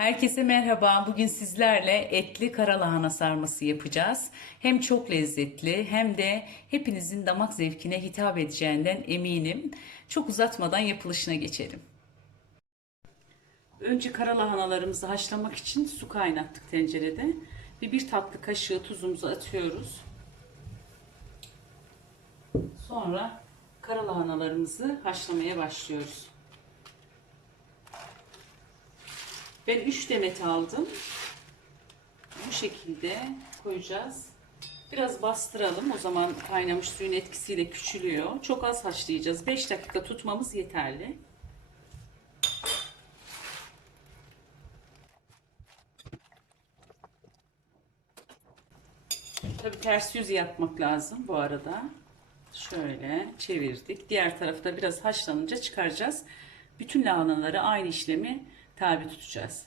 Herkese merhaba. Bugün sizlerle etli karalahana sarması yapacağız. Hem çok lezzetli hem de hepinizin damak zevkine hitap edeceğinden eminim. Çok uzatmadan yapılışına geçelim. Önce karalahanalarımızı haşlamak için su kaynattık tencerede. Ve bir tatlı kaşığı tuzumuzu atıyoruz. Sonra karalahanalarımızı haşlamaya başlıyoruz. Ben 3 demet aldım. Bu şekilde koyacağız. Biraz bastıralım. O zaman kaynamış suyun etkisiyle küçülüyor. Çok az haşlayacağız. 5 dakika tutmamız yeterli. Tabi ters yüz yapmak lazım bu arada. Şöyle çevirdik. Diğer tarafta biraz haşlanınca çıkaracağız. Bütün lahanaları aynı işlemi tabi tutacağız.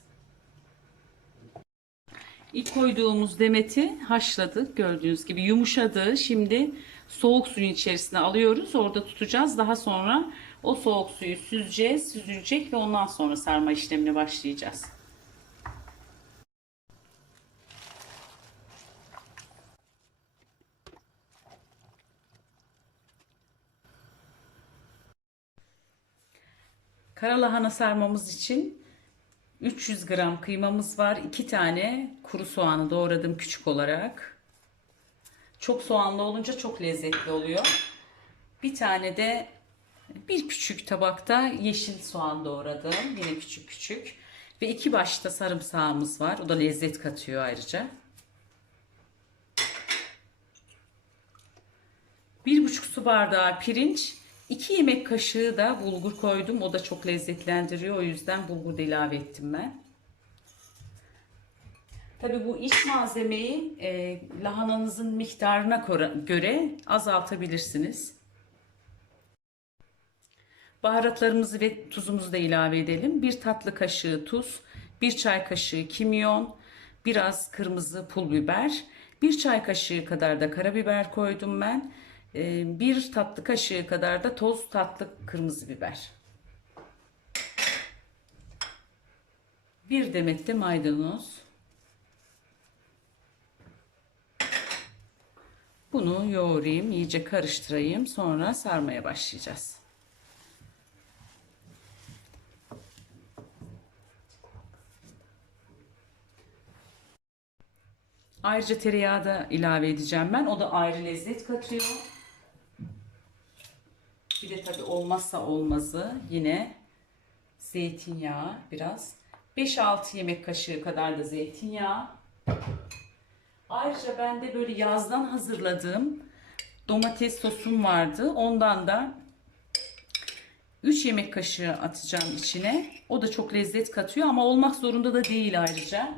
İlk koyduğumuz demeti haşladık. Gördüğünüz gibi yumuşadı. Şimdi soğuk suyun içerisine alıyoruz. Orada tutacağız. Daha sonra o soğuk suyu süzeceğiz, süzülecek ve ondan sonra sarma işlemine başlayacağız. Karalahana sarmamız için 300 gram kıymamız var. 2 tane kuru soğanı doğradım küçük olarak. Çok soğanlı olunca çok lezzetli oluyor. Bir tane de bir küçük tabakta yeşil soğan doğradım. Yine küçük küçük. Ve iki başta sarımsağımız var. O da lezzet katıyor ayrıca. Bir buçuk su bardağı pirinç, 2 yemek kaşığı da bulgur koydum. O da çok lezzetlendiriyor. O yüzden bulgur da ilave ettim ben. Tabi bu iç malzemeyi e, lahananızın miktarına göre azaltabilirsiniz. Baharatlarımızı ve tuzumuzu da ilave edelim. Bir tatlı kaşığı tuz, bir çay kaşığı kimyon, biraz kırmızı pul biber, bir çay kaşığı kadar da karabiber koydum ben. Ee, bir tatlı kaşığı kadar da toz tatlı kırmızı biber. Bir demet de maydanoz. Bunu yoğurayım, iyice karıştırayım. Sonra sarmaya başlayacağız. Ayrıca tereyağı da ilave edeceğim ben. O da ayrı lezzet katıyor. Bir de tabii olmazsa olmazı yine zeytinyağı biraz. 5-6 yemek kaşığı kadar da zeytinyağı. Ayrıca bende böyle yazdan hazırladığım domates sosum vardı. Ondan da 3 yemek kaşığı atacağım içine. O da çok lezzet katıyor ama olmak zorunda da değil ayrıca.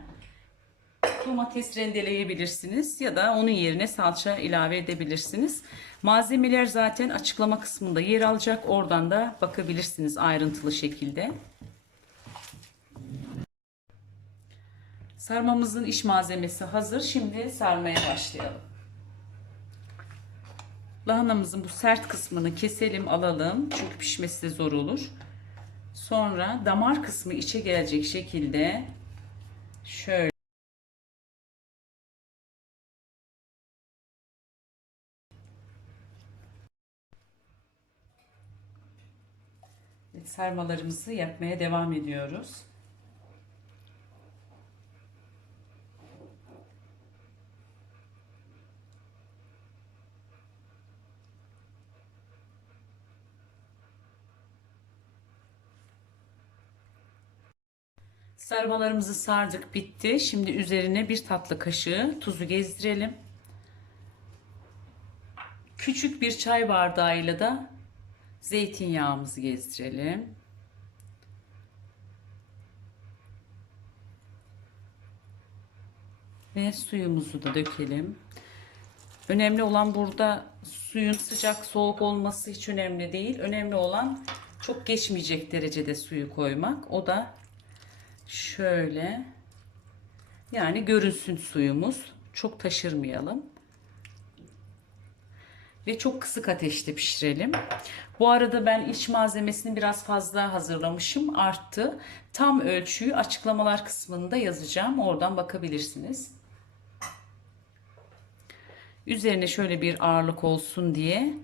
Domates rendeleyebilirsiniz ya da onun yerine salça ilave edebilirsiniz. Malzemeler zaten açıklama kısmında yer alacak. Oradan da bakabilirsiniz ayrıntılı şekilde. Sarmamızın iş malzemesi hazır. Şimdi sarmaya başlayalım. Lahanamızın bu sert kısmını keselim alalım. Çünkü pişmesi de zor olur. Sonra damar kısmı içe gelecek şekilde şöyle sarmalarımızı yapmaya devam ediyoruz. Sarmalarımızı sardık bitti. Şimdi üzerine bir tatlı kaşığı tuzu gezdirelim. Küçük bir çay bardağıyla da Zeytinyağımızı gezdirelim. Ve suyumuzu da dökelim. Önemli olan burada suyun sıcak soğuk olması hiç önemli değil. Önemli olan çok geçmeyecek derecede suyu koymak. O da şöyle yani görünsün suyumuz. Çok taşırmayalım. Ve çok kısık ateşte pişirelim. Bu arada ben iç malzemesini biraz fazla hazırlamışım. Arttı. Tam ölçüyü açıklamalar kısmında yazacağım. Oradan bakabilirsiniz. Üzerine şöyle bir ağırlık olsun diye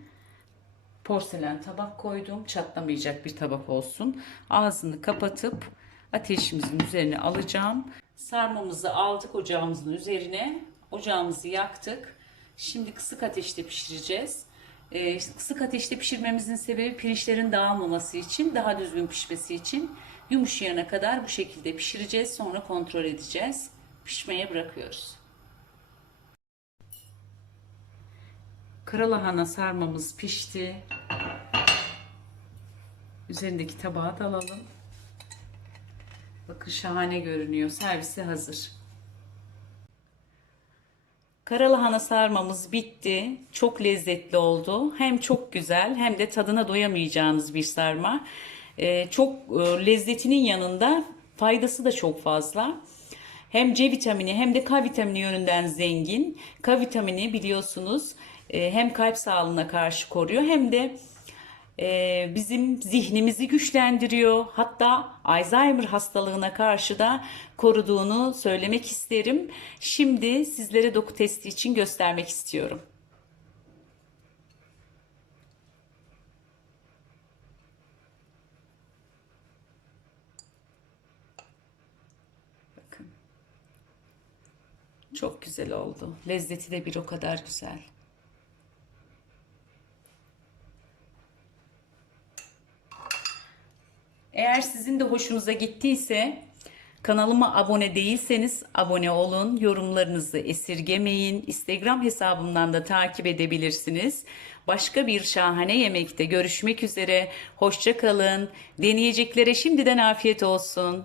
porselen tabak koydum. Çatlamayacak bir tabak olsun. Ağzını kapatıp ateşimizin üzerine alacağım. Sarmamızı aldık ocağımızın üzerine. Ocağımızı yaktık. Şimdi kısık ateşte pişireceğiz. Ee, kısık ateşte pişirmemizin sebebi pirinçlerin dağılmaması için, daha düzgün pişmesi için yumuşayana kadar bu şekilde pişireceğiz. Sonra kontrol edeceğiz. Pişmeye bırakıyoruz. Karalahana sarmamız pişti. Üzerindeki tabağı da alalım. Bakın şahane görünüyor. Servise hazır. Karalahana sarmamız bitti. Çok lezzetli oldu. Hem çok güzel hem de tadına doyamayacağınız bir sarma. Ee, çok e, lezzetinin yanında faydası da çok fazla. Hem C vitamini hem de K vitamini yönünden zengin. K vitamini biliyorsunuz e, hem kalp sağlığına karşı koruyor hem de e, bizim zihnimizi güçlendiriyor. Hatta Alzheimer hastalığına karşı da koruduğunu söylemek isterim. Şimdi sizlere doku testi için göstermek istiyorum. Bakın. Çok güzel oldu. Lezzeti de bir o kadar güzel. Eğer sizin de hoşunuza gittiyse kanalıma abone değilseniz abone olun. Yorumlarınızı esirgemeyin. Instagram hesabımdan da takip edebilirsiniz. Başka bir şahane yemekte görüşmek üzere. Hoşça kalın. Deneyeceklere şimdiden afiyet olsun.